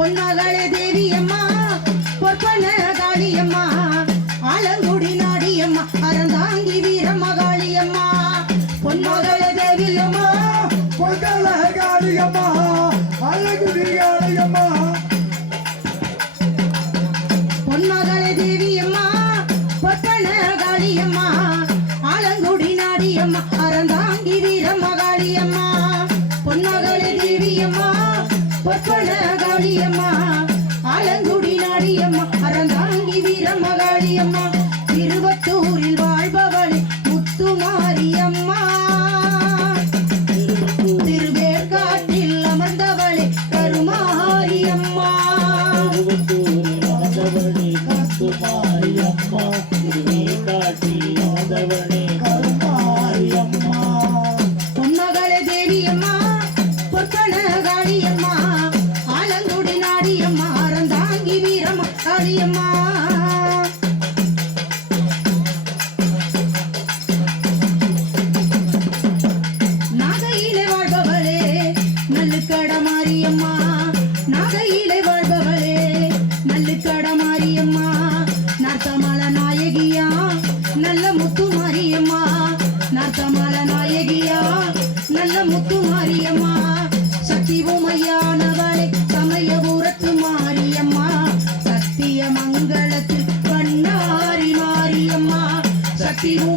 பொன்னாகாளே தேவியம்மா பொற்பன காளியம்மா ஆலங்குடி நாடியம்மா அறந்தாங்கி வீரமகாளியம்மா. பொன்னாக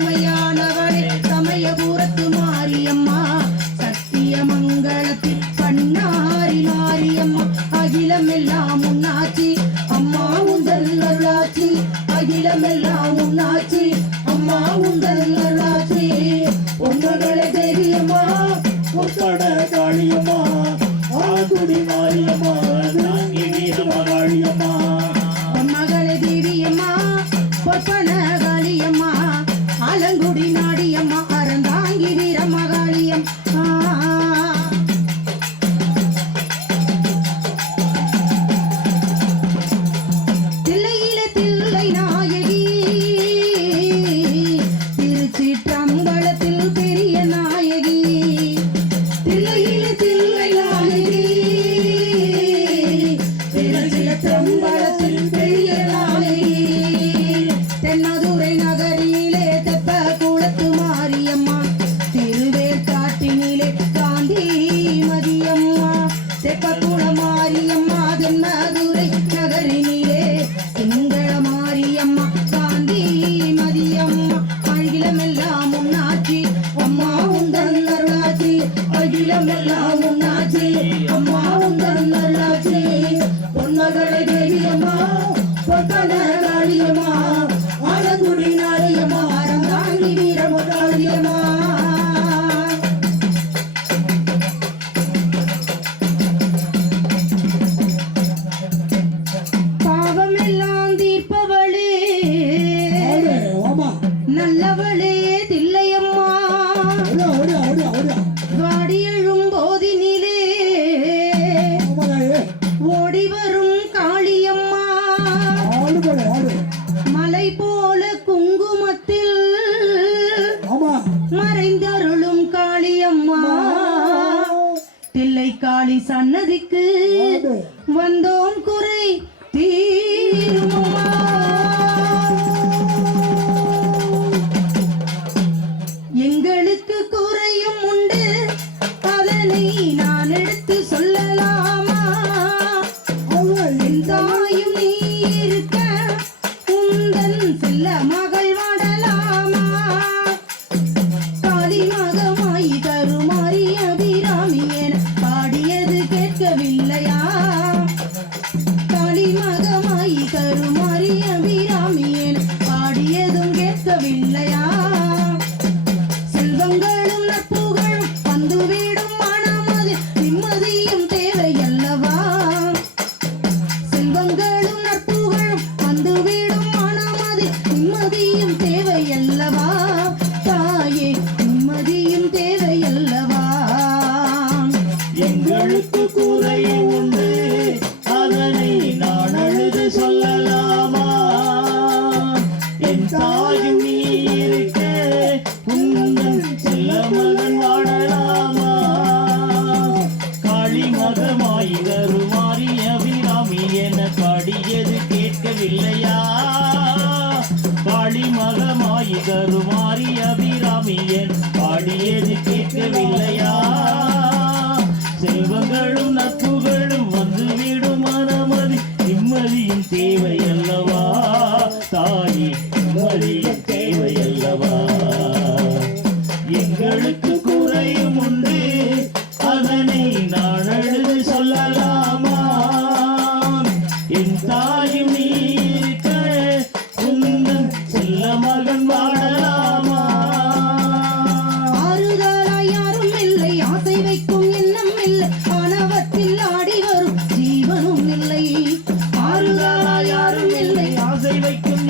அருமையானவனே சமய பூரத்து வடியழும் போதினிலே ஓடி வரும் மலை போல குங்குமத்தில் மறைந்தருளும் காளியம்மா. தில்லை காளி சன்னதிக்கு வந்தோம் தருமாறி அபிராமி என பாடியதும் கேட்கவில்லையா? செல்வங்களும் நட்புகளும் வந்து வீடும் மனமது நிம்மதியும் தேவை அல்லவா செல்வங்களும்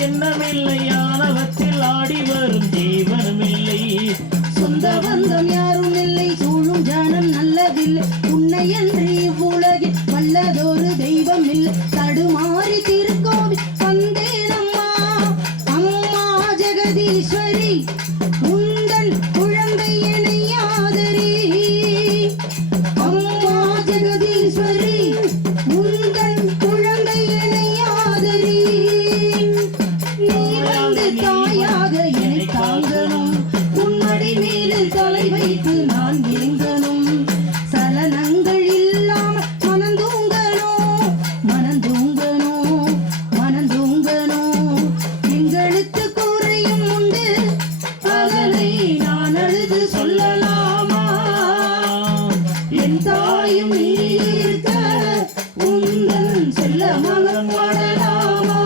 எண்ணமில்லை ஆணவத்தில் ஆடி வரும் ஜீவனும் இல்லை சொந்த பந்தம் யாரும் இல்லை சூழும் ஜானம் நல்லதில்லை. உன்னை என்று இவ்வுலகில் வல்லதொரு தெய்வம் இல்லை தடுமாறி திருக்கோவில் வந்தேனம்மா அம்மா ஜெகதீஸ்வரி உந்தன் குழந்தை என் என்னை உன்னடி உன்மடி தலை வைத்து நான் ஏங்கணும் சலனங்கள் இல்லாம மனந்தூங்கனோ? மனந்தூங்கனோ? மனந்தூங்கனோ? எங்களுக்கு குறையும் உண்டு. அதனை நான் அழுது சொல்லலாமா? என் தாயும் நீ இருக்க உந்தன் செல்ல மகன் பாடலாமா?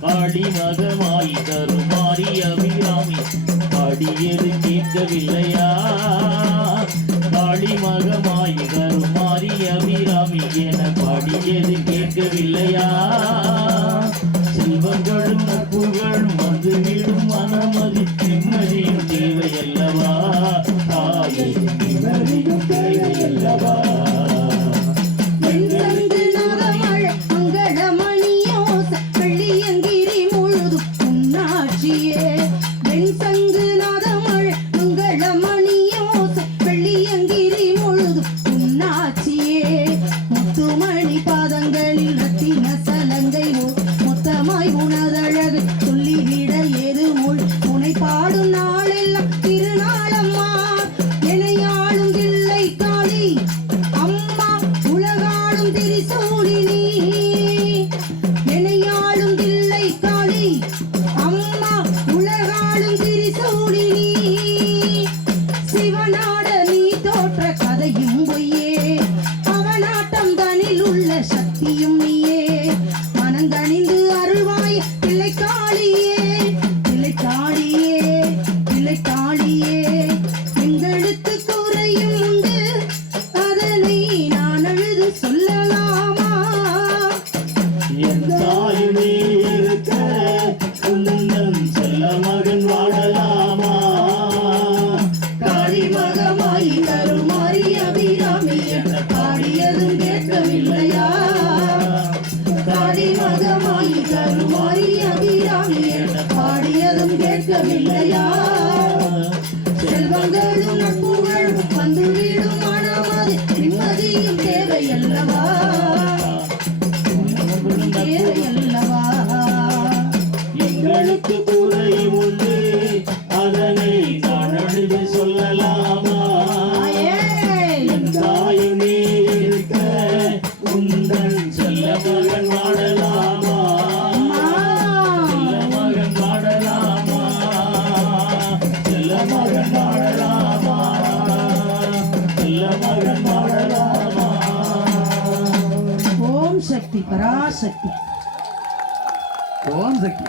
பாடி மகமாய் கேட்கவில்லையா காளி மகமாய் கருமாறி அபிராமி என பாடியது கேட்கவில்லையா? செல்வங்களும் நட்புகளும் வந்துவிடும் விடும் olhe. நிம்மதியும் தேவையல்லவா தேவையல்லவா எங்களுக்கு குறை உண்டு. அதனை நான் சொல்லலாமா? இருக்க. உந்தன் செல்ல மகன் வாழலாம். శక్తి ఓం శక్తి